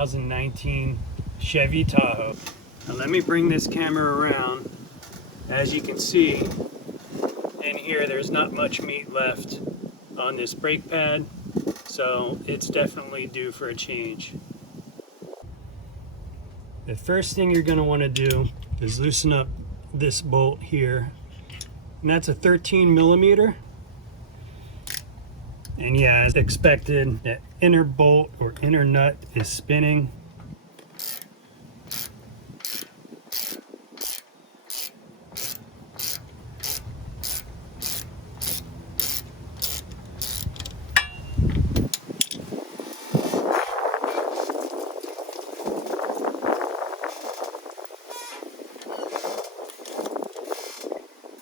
2019 Chevy Tahoe. Now let me bring this camera around. As you can see in here, there's not much meat left on this brake pad, so it's definitely due for a change. The first thing you're going to want to do is loosen up this bolt here, and that's a 13 millimeter. And yeah, as expected, that inner bolt or inner nut is spinning.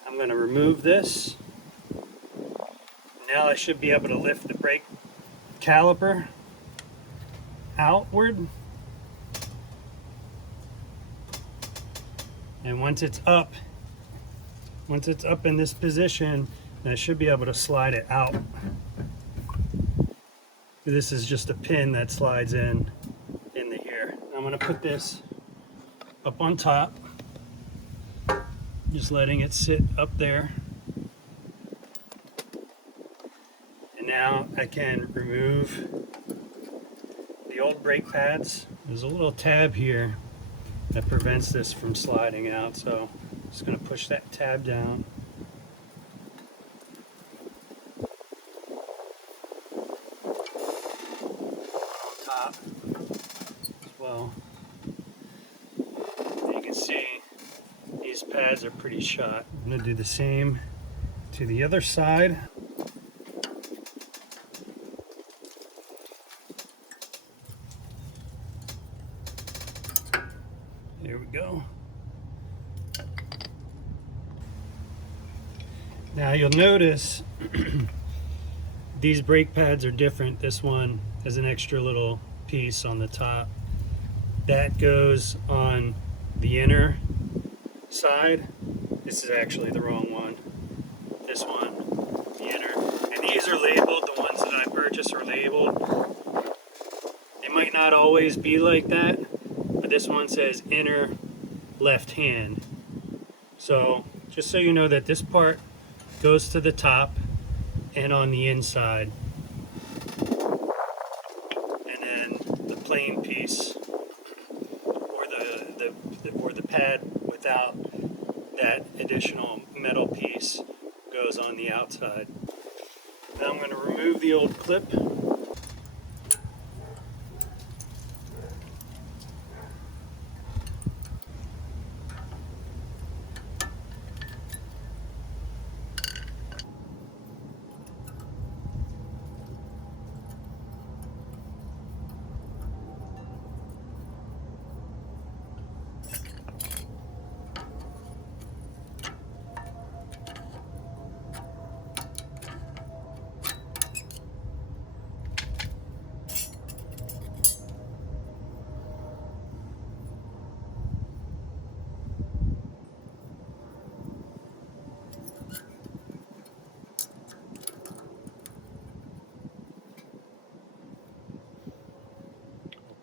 I'm going to remove this. Now I should be able to lift the brake caliper outward. And once it's up in this position, I should be able to slide it out. This is just a pin that slides into here. I'm going to put this up on top, just letting it sit up there. And now I can remove the old brake pads. There's a little tab here that prevents this from sliding out, so I'm just going to push that tab down. On top as well. You can see these pads are pretty shot. I'm going to do the same to the other side. There we go. Now you'll notice these brake pads are different. This one has an extra little piece on the top. That goes on the inner side. This is actually the wrong one. This one, the inner. And these are labeled, the ones that I purchased are labeled. They might not always be like that, but this one says inner left hand. So just so you know that this part goes to the top and on the inside. And then the plain piece or the pad without that additional metal piece goes on the outside. Now I'm going to remove the old clip.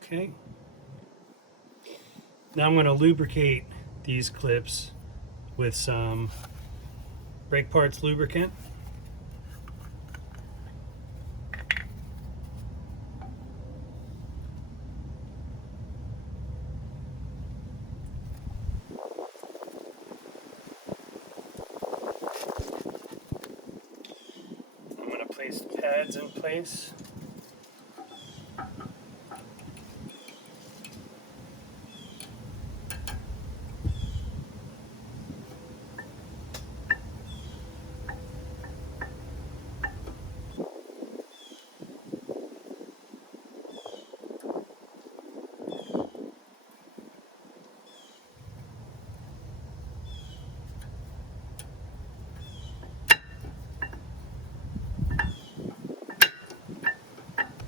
Okay. Now I'm going to lubricate these clips with some brake parts lubricant. I'm going to place the pads in place.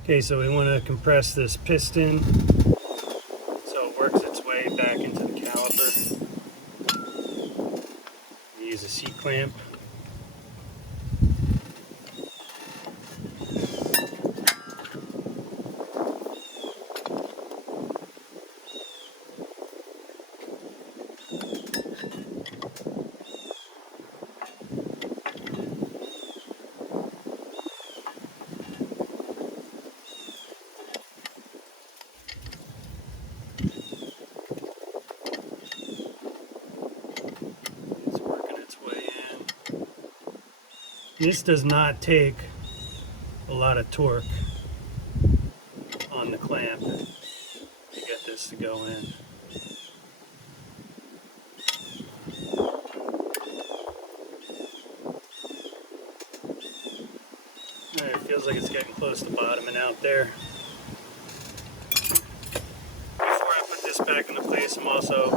Okay, so we want to compress this piston so it works its way back into the caliper. Use a C-clamp. This does not take a lot of torque on the clamp to get this to go in. It feels like it's getting close to bottoming out there. Before I put this back into place, I'm also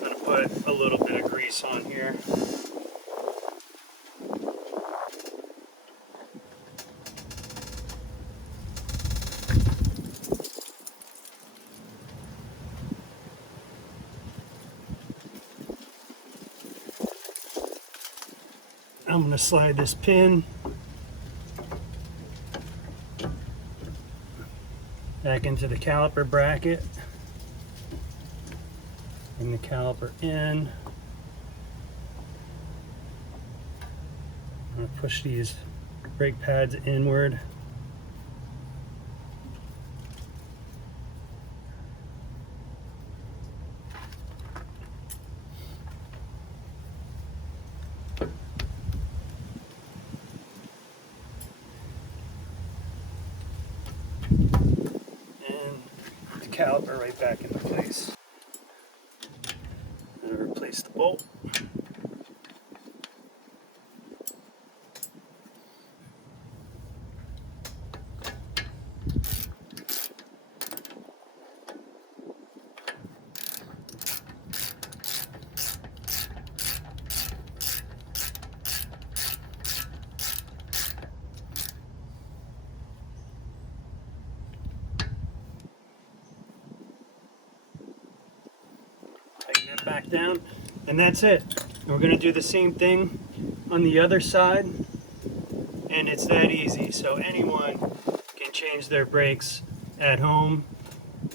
going to put a little bit of grease on here. I'm going to slide this pin back into the caliper bracket. Bring the caliper in. I'm going to push these brake pads inward. Caliper right back into place. And replace the bolt. Tighten it back down, and that's it. We're going to do the same thing on the other side, and it's that easy. So anyone can change their brakes at home,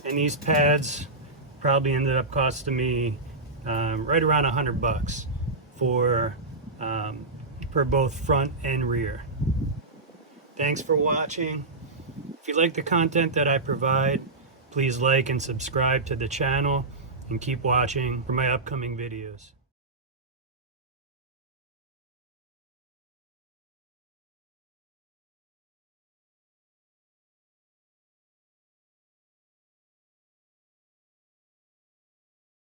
and these pads probably ended up costing me right around $100 for both front and rear. Thanks for watching. If you like the content that I provide, please like and subscribe to the channel, and keep watching for my upcoming videos.